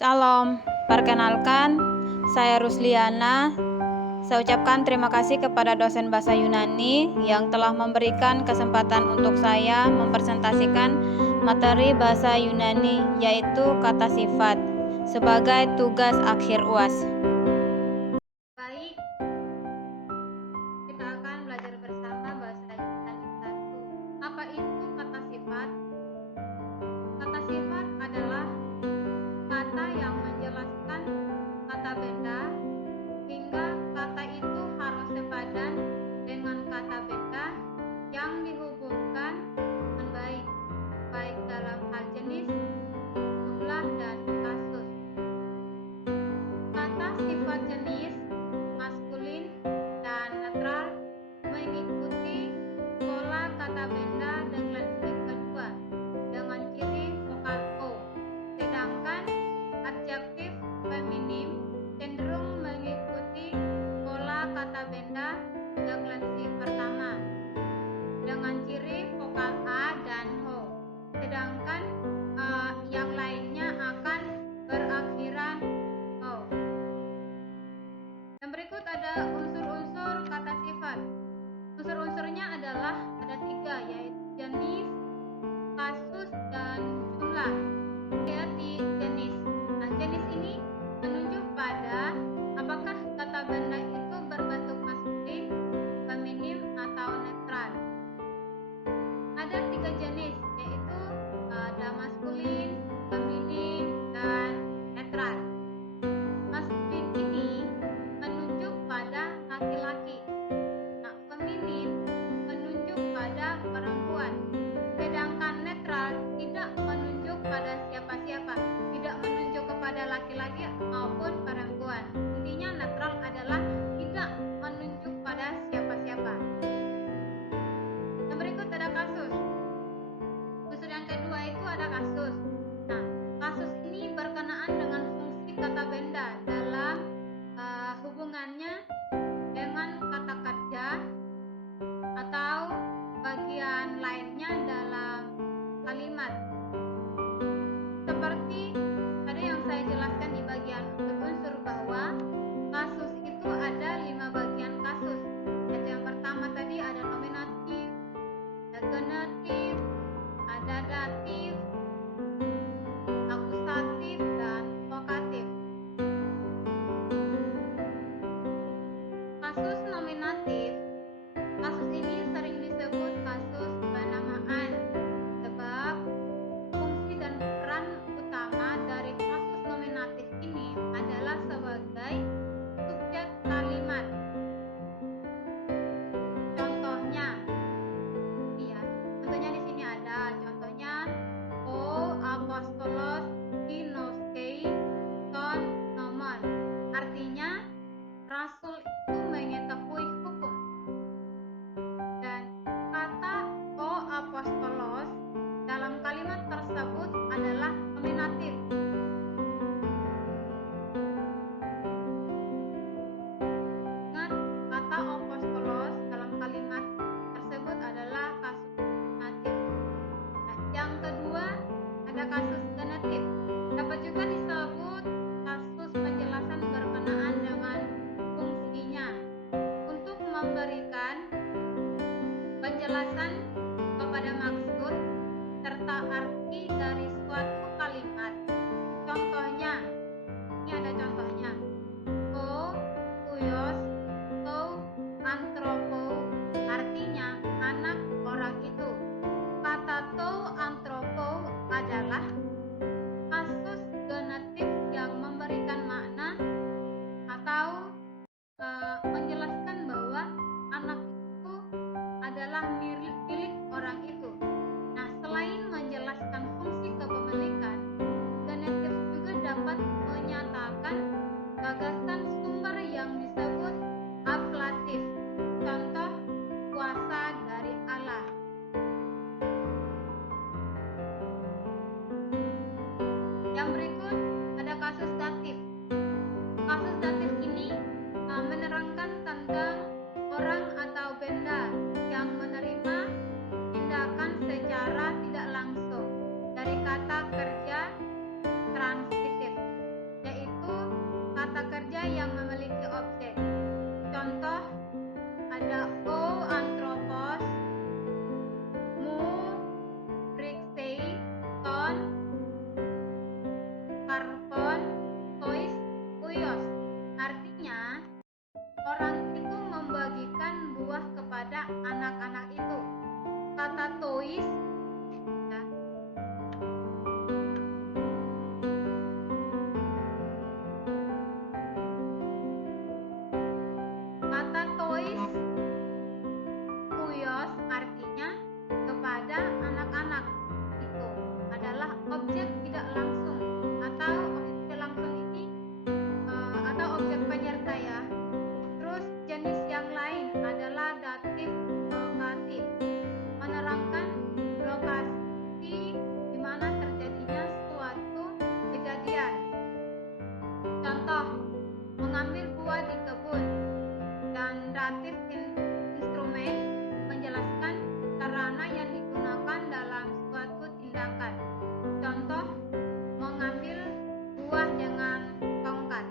Salam, perkenalkan, saya Rusliana. Saya ucapkan terima kasih kepada dosen bahasa Yunani yang telah memberikan kesempatan untuk saya mempresentasikan materi bahasa Yunani, yaitu kata sifat, sebagai tugas akhir UAS. Baik, kita akan belajar bersama bahasa Yunani 1. Apa itu kata sifat? Kata sifat adalah kata yang menjelaskan kata benda, hingga kata itu harus sepadan dengan kata benda yang dihubungkan dengan baik dalam hal jenis, jumlah, dan kasus. Kata sifat jenis, maskulin, dan netral mengikuti pola kata benda dengan sif kedua dengan ciri vokal O, sedangkan adjektif feminim cenderung mengikuti pola kata benda dengan sif pertama dengan ciri vokal A dan O, sedangkan yang lainnya akan berakhiran O. Yang berikut ada unsur-unsur kata sifat. Unsur-unsurnya adalah ada 3, yaitu jenis, kasus, dan jumlah. Yaitu jenis. Nah, jenis ini menunjuk pada apakah kata benda itu berbentuk maskulin, feminim, atau netral. Ada 3 jenis, yaitu ada maskulin, feminim, dan netral. Maskulin ini menunjuk pada laki-laki. Nah, feminim menunjuk pada perempuan. Sedangkan netral tidak menunjuk pada siapa-siapa, tidak menunjuk kepada laki-laki maupun perempuan. Intinya netral adalah tidak menunjuk pada siapa-siapa. Yang berikut ada kasus. Unsur yang kedua itu ada kasus. Nah, kasus ini berkenaan dengan fungsi kata benda dalam hubungannya dengan kata kerja atau bagian lainnya dalam kalimat. Seperti tadi yang saya jelaskan di bagian unsur bahwa kasus itu ada 5 bagian kasus. Yaitu yang pertama tadi ada nominatif, ada genetif, ada datif, akusatif, dan vokatif. Kasus nominatif, kasus ini sering disebut kasus penamaan sebab fungsi dan peran utama dari kasus nominatif ini adalah sebagai subjek kalimat. Contohnya, contohnya di sini ada contohnya O apostolos ginoskei ton nomon. Artinya rasul itu mengetahui hukum. Dan kata O apostolos dalam kalimat tersebut adalah nominatif. Ingat, kata apostolos dalam kalimat tersebut adalah kasus nominatif. Nah, yang kedua ada kasus genetif. Dapat juga disebut kasus penjelasan berkenaan dengan fungsinya untuk memberikan penjelasan kepada maksud serta arti dari suatu kalimat. Contohnya, ini ada contohnya. O Kuyos Tou Antropo, artinya anak orang itu. Kata Tou Antropo adalah kasus genetif yang memberikan makna atau menjelaskan bahwa anak itu adalah milik orang itu. Nah, selain menjelaskan fungsi kepemilikan, genetif juga dapat menyatakan gagasan sumber yang disebut ablatif. Contoh, kuasa dari Allah. Yang berikut ada kasus datif. Kasus datif ini menerangkan tentang orang atau benda yang menerima tindakan secara tidak langsung dari kata kerja transitif. manusia yang memiliki objek. Contoh, ada O anthropos, mu brixei, ton karpon, tois uios. Artinya, orang itu membagikan buah kepada anak-anak itu. Kata tois ya, kata tois uios artinya kepada anak-anak itu adalah objek tidak langsung atau objek tidak langsung ini atau objek penyerta ya. Terus jenis yang lain adalah datif lokatif, menerangkan lokasi di mana terjadinya suatu kejadian. Contoh, mengambil buah di kebun. Dan datif instrumen menjelaskan sarana yang digunakan dalam suatu tindakan. Contoh, mengambil buah dengan tongkat.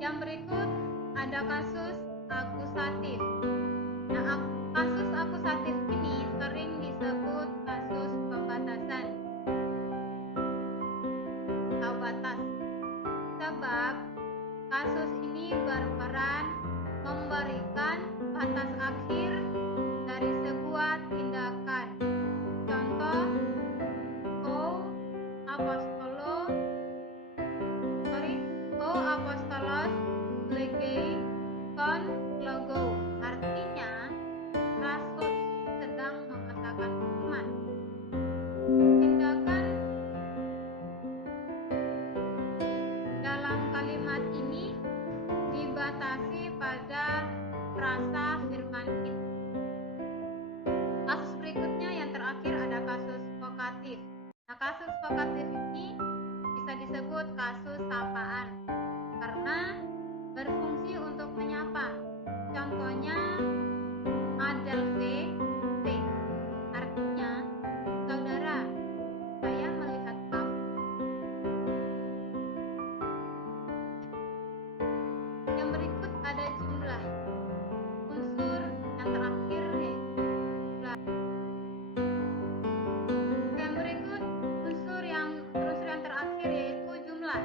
Yang berikut ada kasus akusatif. Nah, kasus akusatif ini sering disebut kasus pembatasan atau batas. Sebab kasus ini berperan memberikan batas akhir dari sebuah tindakan. Contoh, O apostolos legei kon logo. Artinya, rasul sedang mengatakan firman. Tindakan dalam kalimat ini dibatasi pada frasa firman itu. Kasus berikutnya yang terakhir ada kasus vokatif. Nah, kasus vokatif ini bisa disebut kasus sapaan karena berfungsi untuk menyapa. Contohnya adelphe, artinya saudara, saya melihat kamu. Yang berikut ada jumlah. Unsur yang terakhir yaitu jumlah. Yang berikut unsur yang terakhir yaitu jumlah.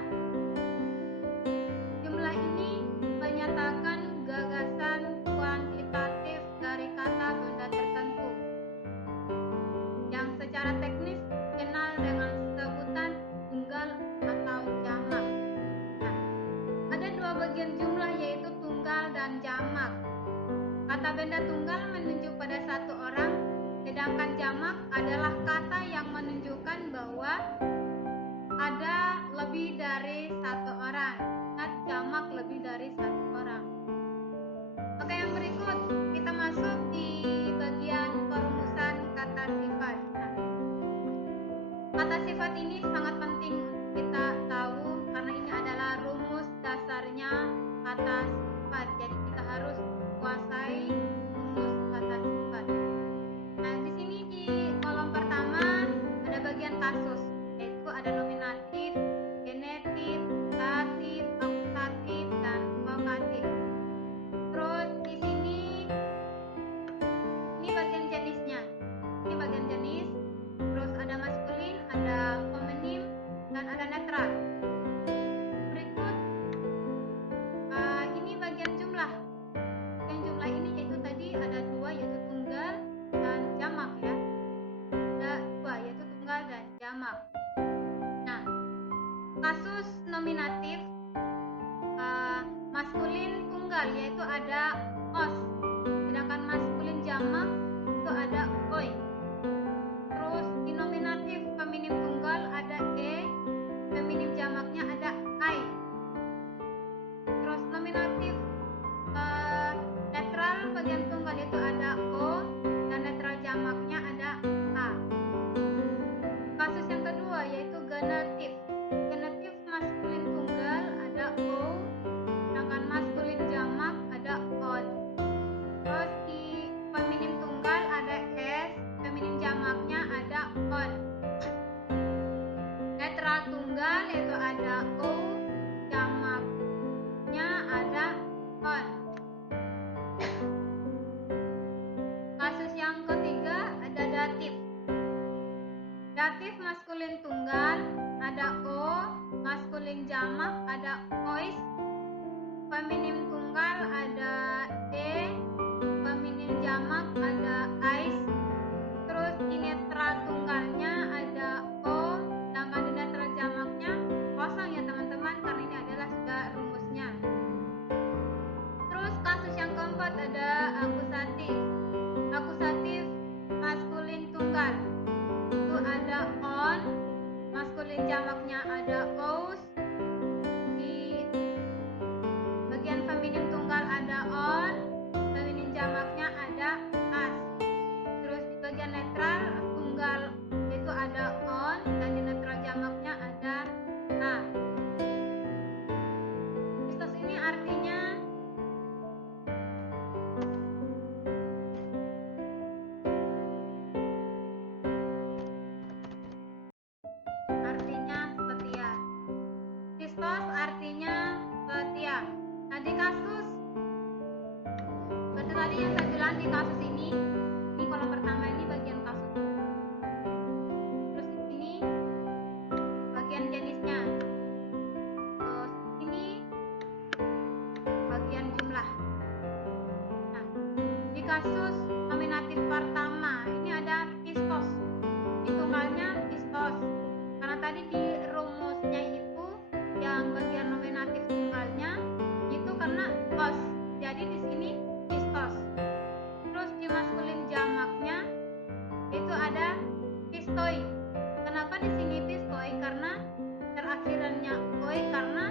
Jumlah ini menyatakan gagasan kuantitatif dari kata benda tertentu yang secara teknis dikenal dengan sebutan tunggal atau jamak. Nah, ada dua bagian jumlah yaitu tunggal dan jamak. Kata benda tunggal menunjuk pada satu orang, sedangkan jamak adalah kata yang menunjukkan bahwa ada lebih dari satu orang. Jamak lebih dari satu orang. Oke, yang berikut kita masuk di bagian perumusan kata sifat. Nah, kata sifat ini sangat penting untuk kita tahu karena ini adalah rumus dasarnya kata sifat. Jadi kita harus kuasai rumus kata sifat. Nah, di sini di kolom pertama ada bagian kasus, yaitu ada nominatif, genetif, datif, akusatif, dan vokatif. Terus di sini ini bagian jenisnya. Ini bagian jenis. Terus ada maskulin, ada feminim, dan ada netral. Berikut ini bagian jumlah. Bagian jumlah ini yaitu tadi ada dua, yaitu tunggal dan jamak ya. Ada dua, yaitu tunggal dan jamak. Nah, kasus nominatif maskulin tunggal yaitu ada os, sedangkan maskulin jamak itu ada oi. Terus di nominatif feminim tunggal ada e, feminim jamaknya ada ai. Terus nominatif netral bagian tunggal itu ada o dan netral jamaknya ada a. Kasus yang kedua yaitu genetif. Genetif maskulin tunggal ada o, sedangkan maskulin jamak ada od. jamak ada ois, feminim tunggal ada feminim jamak ada ais. Terus di netral tunggalnya ada o, sedangkan di netral jamaknya kosong ya teman-teman, karena ini adalah sudah rumusnya. Terus kasus yang keempat ada akusatif. Akusatif maskulin tunggal itu ada on, maskulin jamaknya ada ous, di bagian feminim tunggal ada on, feminim jamaknya ada as. Terus di bagian netral tunggal itu ada on dan di netral jamaknya ada a. Pistos ini artinya setia. Pistos artinya setia. Nah di kasus seperti tadi yang saya bilang, di kasus ini kolom pertama ini bagian kasus. Terus ini bagian jenisnya. Terus ini bagian jumlah. Nah, di kasus nominatif pertama ini ada pistos. Di tunggalnya pistos. Karena tadi di rumusnya itu yang bagian nominatif tunggalnya itu karena os. Jadi di sini pistos. Terus di maskulin jamaknya itu ada pistoi. Kenapa di sini pistoi? Karena terakhirannya oi, karena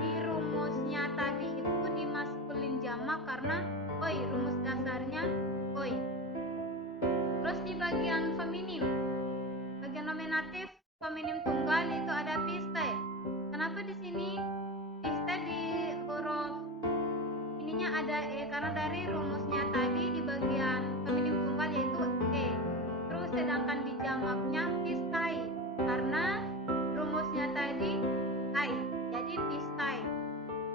di rumusnya tadi itu di maskulin jamak karena oi, rumus dasarnya oi. Terus di bagian feminim, bagian nominatif feminim tunggal itu ada piste. Kenapa di sini piste di huruf ininya ada e? Karena dari rumusnya tadi di bagian feminim tunggal yaitu e. Terus sedangkan di jamaknya pistai karena rumusnya tadi ai, jadi pistai.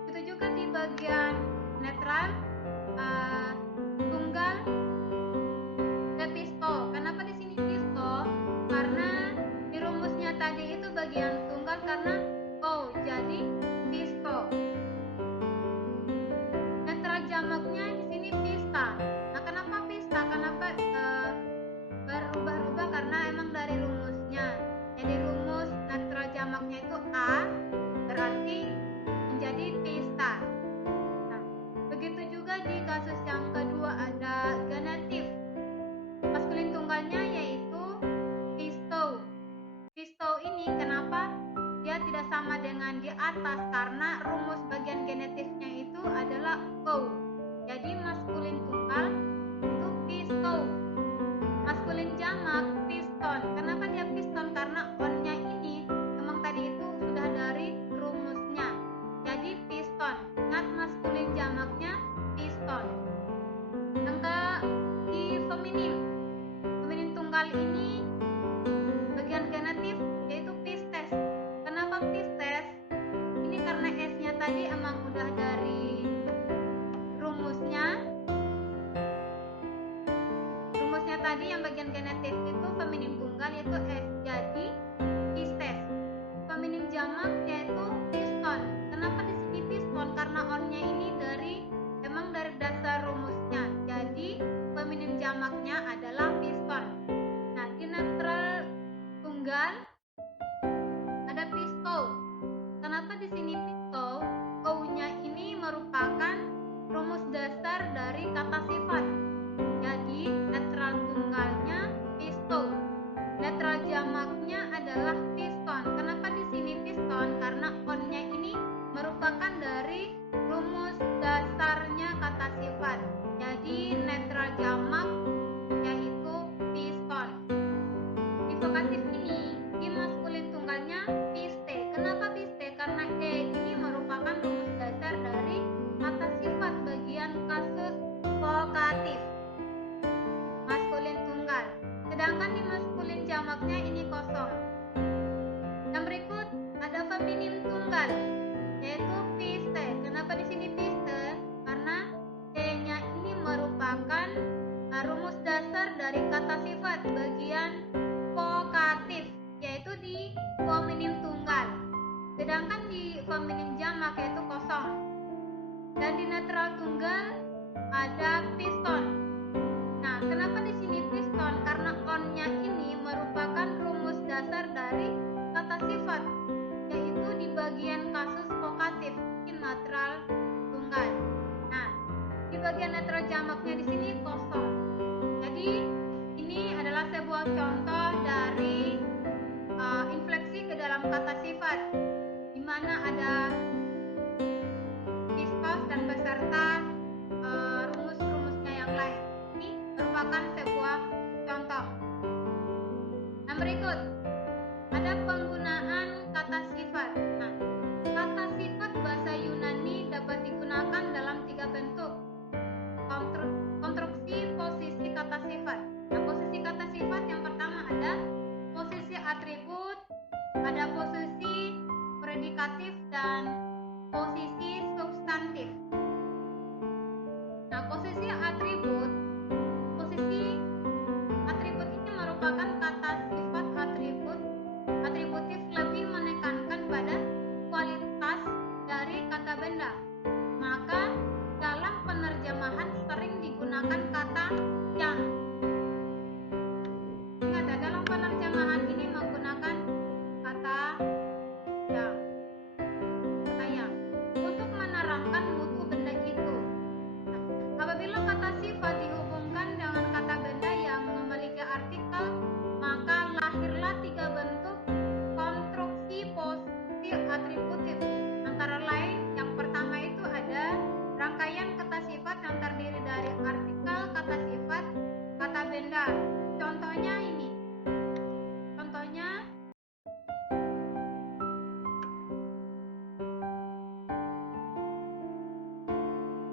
Itu juga di bagian netral tunggal ada pisto. Kenapa di sini pisto? Karena di rumusnya tadi itu bagian tunggal karena o, jadi pisto. Netral jamaknya di sini pista. Nah, kenapa pista? Kenapa berubah-ubah? Karena emang dari rumusnya. Jadi rumus netral jamaknya itu a, berarti menjadi pista. Nah, begitu juga di kasus yang kedua ada genetif. Maskulin tunggalnya yaitu pisto. Pisto ini kenapa dia tidak sama dengan di atas? Karena rumus bagian genetifnya itu adalah o. Jadi maskulin tunggal itu pisto. Maskulin jamak piston. Kenapa dia piston? Karena on-nya ini memang tadi itu sudah dari rumusnya. Jadi piston. Ingat maskulin jamaknya piston. Yang di feminim. Feminim tunggal ini bagian genetif yaitu pistes. Kenapa pistes? Ini karena S-nya tadi emang udah dari rumusnya. Rumusnya tadi yang bagian genetif itu feminim tunggal yaitu S. Jadi pistes. Feminim jamak yaitu piston. Kenapa di sini piston? Karena on-nya ini emang dari dasar rumusnya. Jadi feminim jamaknya adalah piston. Nah, di netral tunggal ada pisto. Kenapa di sini pisto? O-nya ini merupakan rumus dasar dari kata sifat. Jadi netral tunggalnya pisto. Netral jamaknya adalah piston. Kenapa di sini piston? Karena on-nya ini merupakan dari rumus dasarnya kata sifat. Jadi netral jamak yaitu piston. Di vokatif ini di maskulin tunggalnya piste. Kenapa piste? Karena e ini merupakan rumus dasar dari kata sifat bagian kasus vokatif maskulin tunggal. Sedangkan di maskulin jamaknya ini kosong. Yang berikut ada feminim tunggal yaitu piste. Kenapa di sini piste? Karena e-nya ini merupakan rumus dasar dari kata sifat bagian vokatif yaitu di feminim tunggal. Sedangkan di feminin jamak yaitu kosong. Dan di netral tunggal ada piston. Nah, kenapa di sini piston? Karena on-nya ini merupakan rumus dasar dari kata sifat, yaitu di bagian kasus vokatif di netral tunggal. Nah, di bagian netral jamaknya di sini kosong. Jadi ini adalah sebuah contoh dari infleksi ke dalam kata sifat, di mana ada pistos dan beserta rumus-rumusnya yang lain. Ini merupakan sebuah contoh. Yang berikut, ada penggunaan kata sifat. Nah, kata sifat bahasa Yunani dapat digunakan dalam 3 bentuk. Konstruksi posisi kata sifat. Nah, posisi kata sifat yang pertama ada posisi atribut, ada posisi predikatif, dan posisi substantif. Nah, posisi atribut ini merupakan kata sifat atributif lebih menekankan pada kualitas dari kata benda. Maka dalam penerjemahan sering digunakan kata yang. Ingat ya, dalam penerjemahan ini menggunakan kata yang. Untuk menerangkan mutu benda itu. Apabila kata sifat dihubungkan dengan kata benda yang memiliki artikel, maka lahirlah 3 bentuk konstruksi posisi atributif. Antara lain, yang pertama itu ada rangkaian kata sifat yang terdiri dari artikel, kata sifat, kata benda. Contohnya ini.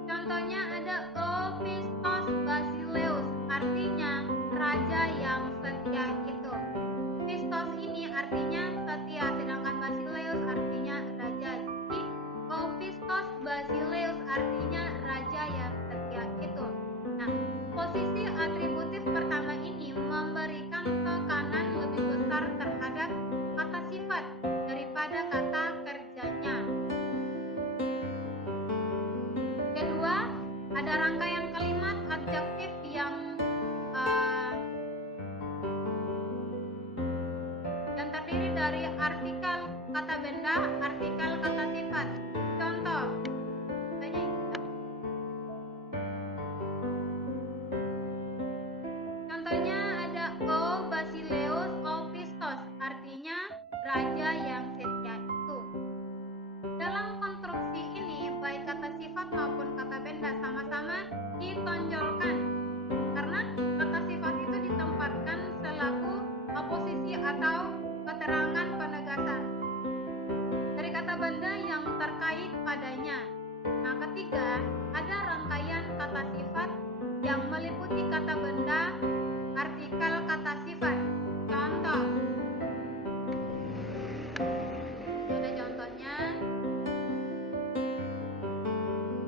Contohnya ada Opistos Basileus, artinya raja yang setia itu. Pistos ini artinya setia, sedangkan Basileus artinya raja. Jadi Opistos Basileus artinya raja yang setia itu. Nah, posisi atributif pertama ini memberikan tekanan lebih besar terhadap kata sifat daripada kata kerjanya. Kedua, ada rangkaian kalimat adjektif yang terdiri dari artikel kata benda, artikel kata sifat. Contoh, contohnya ada O Basileus Opistos, artinya raja yang setia itu. Dalam konstruksi ini, baik kata sifat maupun kata benda sama-sama ditonjolkan, karena kata sifat itu ditempatkan selaku oposisi atau keterangan penegasan dari kata benda yang terkait padanya. Nah, ketiga, ada rangkaian kata sifat yang meliputi kata benda, artikel kata sifat. Contoh, ada contohnya.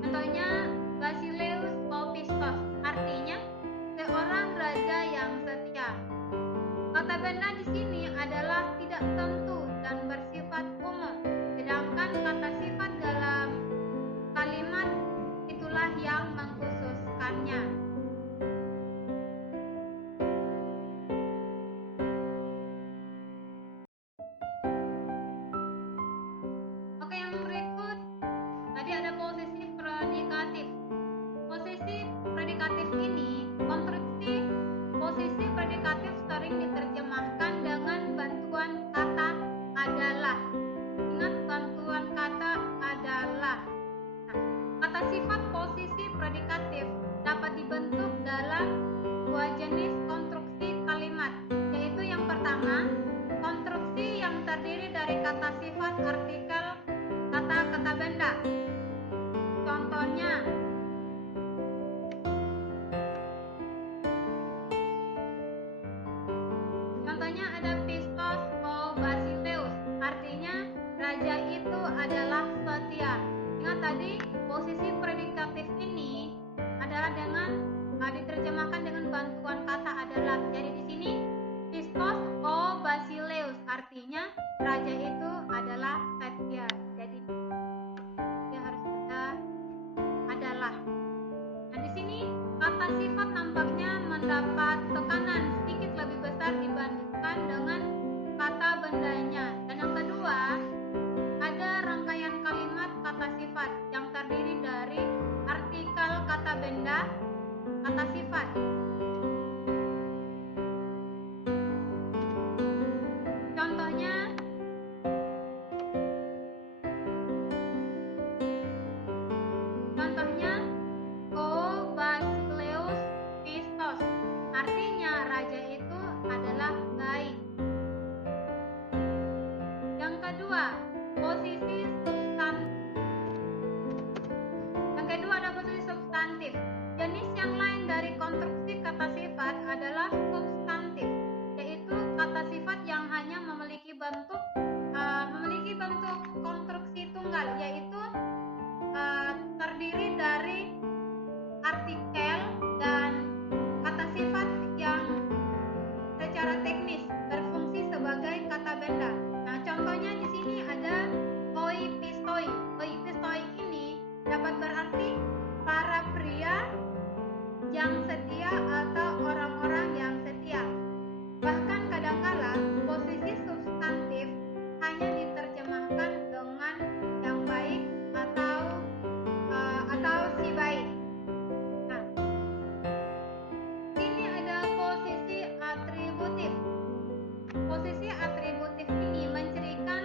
Contohnya Basileus Opistos, artinya seorang raja yang setia. Kata benda di sini adalah tidak tentu dan bersifat umum, sedangkan kata sifat dalam kalimat itulah yang mengkhususkannya. Oke, yang berikut tadi ada posisi predikatif. Posisi predikatif ini, konstruksi posisi predikatif sering diterjemahkan dengan bantuan kata adalah. Ingat, bantuan kata adalah. Nah, kata sifat posisi predikatif dapat dibentuk dalam 2 jenis konstruksi kalimat, yaitu yang pertama, konstruksi yang terdiri dari kata sifat, artikel, kata benda. Contohnya, ada Pistos O Basileus, artinya raja itu adalah setia. Ingat tadi posisi predikatif ini adalah dengan diterjemahkan dengan bantuan kata adalah. Jadi di sini Pistos O Basileus artinya raja itu adalah setia. mendapat tekanan sedikit lebih besar dibandingkan dengan kata bendanya. Dan yang kedua, ada rangkaian kalimat kata sifat yang terdiri dari artikel kata benda, kata sifat. Contohnya O Basileus Pistos, artinya raja itu adalah baik. Yang kedua, posisi substantif. Yang kedua ada posisi substantif. Jenis yang lain dari konstruksi kata sifat adalah substantif, yaitu kata sifat yang hanya memiliki bentuk konstruksi tunggal, yaitu terdiri dari artikel dan kata sifat yang secara teknis berfungsi sebagai kata benda. Nah, contohnya di sini ada oipistoi. Oipistoi ini dapat berarti para pria yang setia atau orang-orang yang setia. Bahkan kadangkala posisi substantif hanya diterjemahkan dengan yang baik atau si baik. Nah, ini ada posisi atributif. Posisi atributif ini mencirikan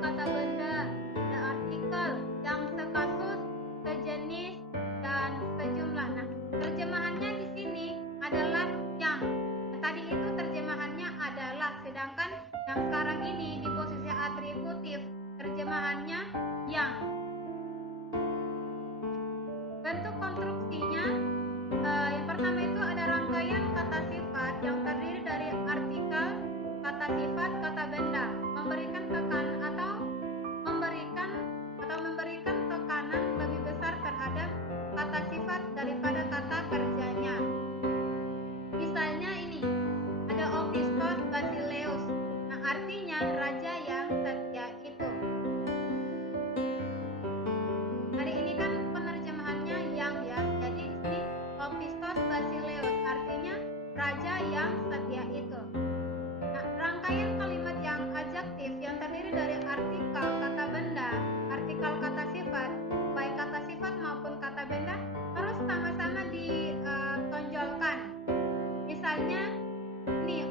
kata benda, ada artikel yang sekasus, sejenis, dan sejumlah. Nah, terjemahannya di sini adalah yang. Tadi itu terjemahannya adalah, sedangkan yang sekarang ini di posisi atributif terjemahannya yang. Bentuk konstruksinya, yang pertama itu ada rangkaian kata sifat yang terdiri dari artikel, kata sifat, kata benda, memberikan tekanan lebih besar terhadap kata sifat daripada kata kerjanya. Misalnya ini ada Opistos Basileus. Nah, artinya raja yang setia itu. Hari ini kan penerjemahannya yang ya. Jadi di sini Opistos Basileus artinya raja yang setia itu. Nah, rangkaian kalimat yang adjektif yang terdiri dari artikel kata benda, artikel kata sifat, baik kata sifat maupun kata benda harus sama-sama ditonjolkan. Misalnya ini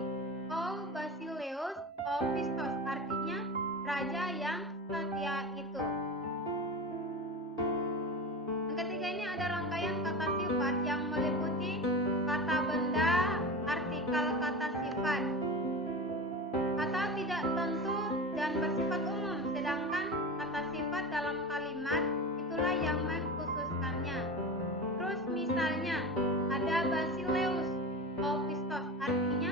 O Basileus Opistos artinya raja yang setia itu. Yang ketiga ini ada rangkaian kata sifat yang meliputi kata benda, artikel kata sifat, atau tidak tentu dan bersifat umum, sedangkan kata sifat dalam kalimat itulah yang mengkhususkannya. Terus misalnya ada Basileus Opistos artinya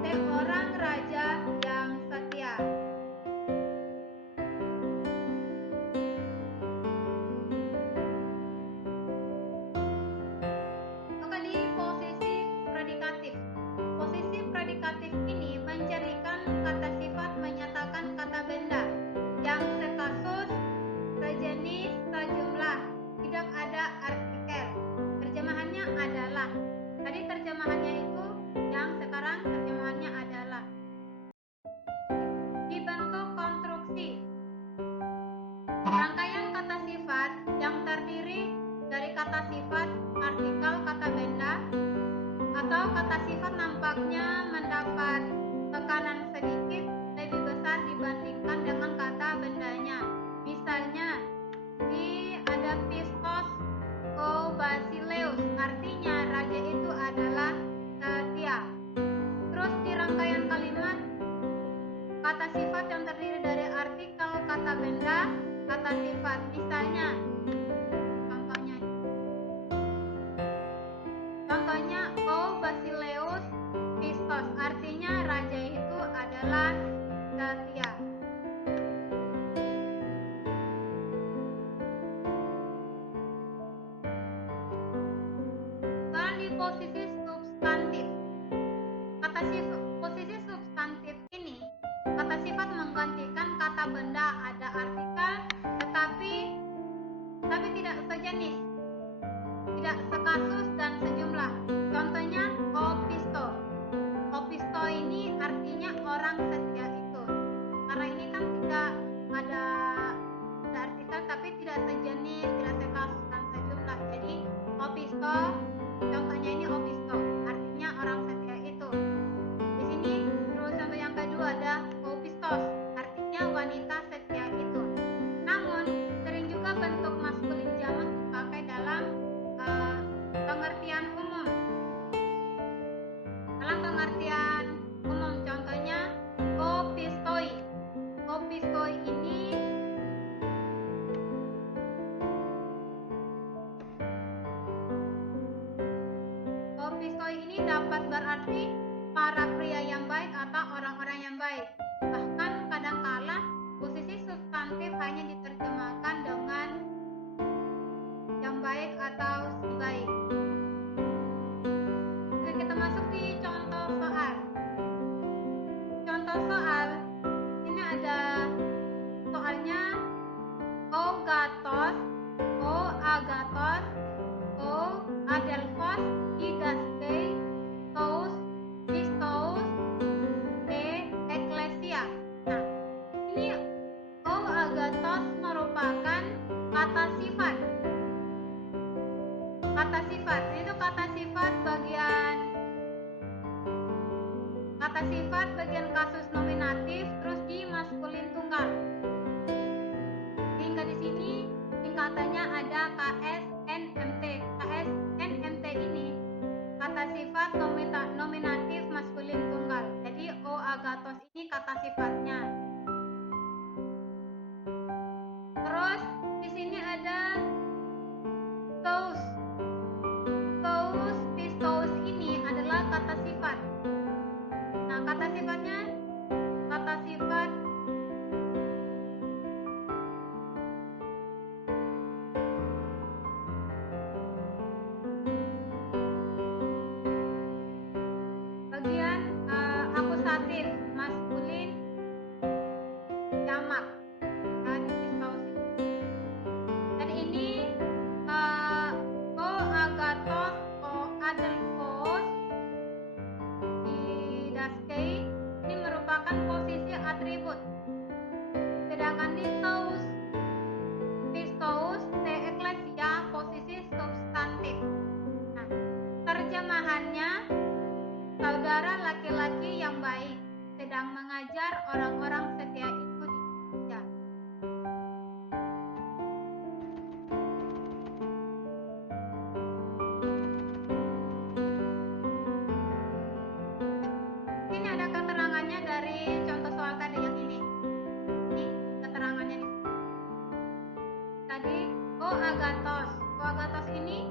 seorang raja yang setia. Maka di posisi predikatif. Posisi predikatif ini mencirikan kata sifat menyatakan kata benda yang sekasus, sejenis, sejumlah, tidak ada artikel. Terjemahannya adalah. Tadi terjemahannya itu, yang sekarang terjemahannya adalah. Dibentuk konstruksi. Rangkaian kata sifat yang terdiri dari kata sifat, artikel, kata benda, atau kata sifat nampaknya mendapat tekanan sedikit lebih besar dibandingkan dengan kata bendanya. Misalnya ada Pistos O Basileus artinya raja itu adalah setia. Terus di rangkaian kalimat kata sifat yang terdiri dari artikel, kata benda, kata sifat. Misalnya contohnya O Basileus Pistos artinya raja itu adalah setia. Sekarang di posisi substantif. Posisi substantif ini, kata sifat menggantikan kata benda, ada artikel tetapi tidak sejenis, tidak sekasus dan sejumlah. contohnya ini opisto, artinya orang setia itu. Di sini terus contoh yang kedua ada opistos, artinya wanita setia itu. Namun sering juga bentuk maskulin jamak dipakai dalam pengertian umum. Dalam pengertian umum contohnya opistoi. Opistoi ini dapat berarti para pria yang baik atau orang-orang yang baik. Bahkan kadangkala posisi substantif hanya diterjemahkan dengan yang baik atau si baik. Oke, kita masuk di contoh soal. Contoh soal, ini ada soalnya O Gatos, O Agatos, O Adelphos, Didaskei, Tous, Pistos, De Ecclesia. Nah, ini O Agatos merupakan kata sifat. Kata sifat, itu kata sifat bagian kasus nominatif terus di maskulin tunggal. Sehingga di sini singkatannya ada KSNMT. KSNMT ini kata sifat nominatif maskulin tunggal. Jadi O Agatos ini kata sifatnya. Terus di sini ada Tous. Tous, Pistos ini adalah kata sifat. Nah, kata sifatnya bagian akusatif maskulin jamak. Nah, di Pistos dan ini O Agatos, O Adelphos, Didaskei ini merupakan posisi atribut. Sedangkan di Tous, Pistos, De Ecclesia posisi substantif. Nah, terjemahannya saudara laki-laki yang baik sedang mengajar orang-orang setia itu di gereja. Ini ada keterangannya dari contoh soal tadi yang ini. Ini keterangannya di sini. Tadi O Agatos. O Agatos ini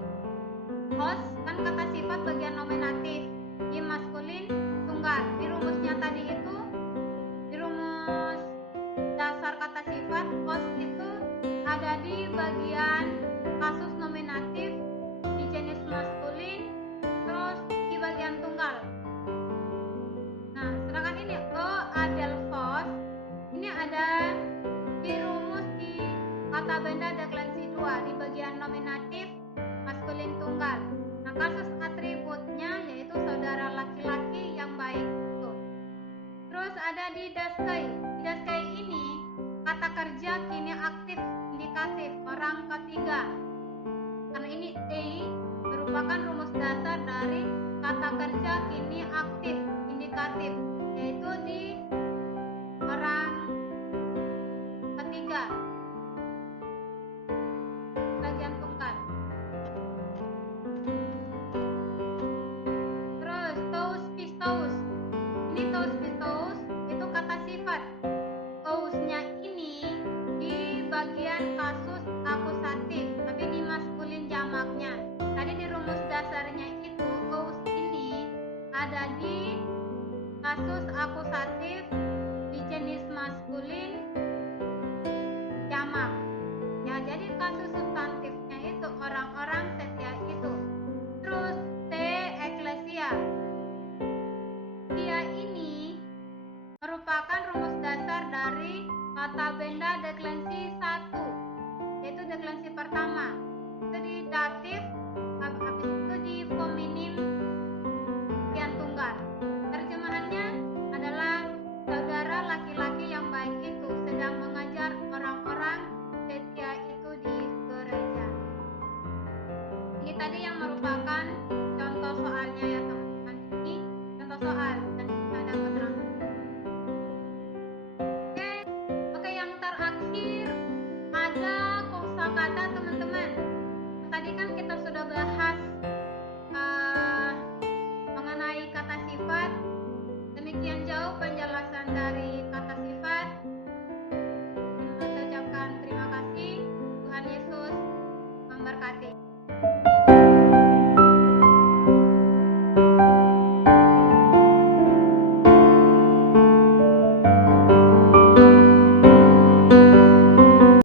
host kan kata sifat bagian nominatif di maskulin tunggal. Di rumusnya tadi itu, di rumus dasar kata sifat host itu ada di bagian kasus nominatif di jenis maskulin terus di bagian tunggal. Nah, sedangkan ini O Adelphos ini ada di rumus di kata benda deklensi 2 di bagian nominatif maskulin tunggal. Nah, kasus atributnya yaitu saudara laki-laki yang baik itu. Terus ada di Didaskei. Didaskei ini kata kerja kini aktif indikatif orang ketiga. Karena ini ei merupakan rumus dasar dari kata kerja kini aktif indikatif yaitu di orang ketiga bagian tunggal. Terus Tous Pistos. Ini Tous Pistos itu kata sifat. Tousnya ini di bagian kasus akusatif tapi di maskulin jamaknya. Tadi di rumus dasarnya itu Tous ini ada di kasus akusatif di jenis maskulin jamak. Ya, jadi kasus substantifnya itu orang-orang setia itu. Terus De Ecclesia. Dia ini merupakan rumus dasar dari kata benda deklensi 1, yaitu deklensi pertama. Itu di datif, habis itu di feminim bagian tunggal. Terjemahannya adalah penjelasan dari kata sifat. Saya ucapkan terima kasih. Tuhan Yesus memberkati.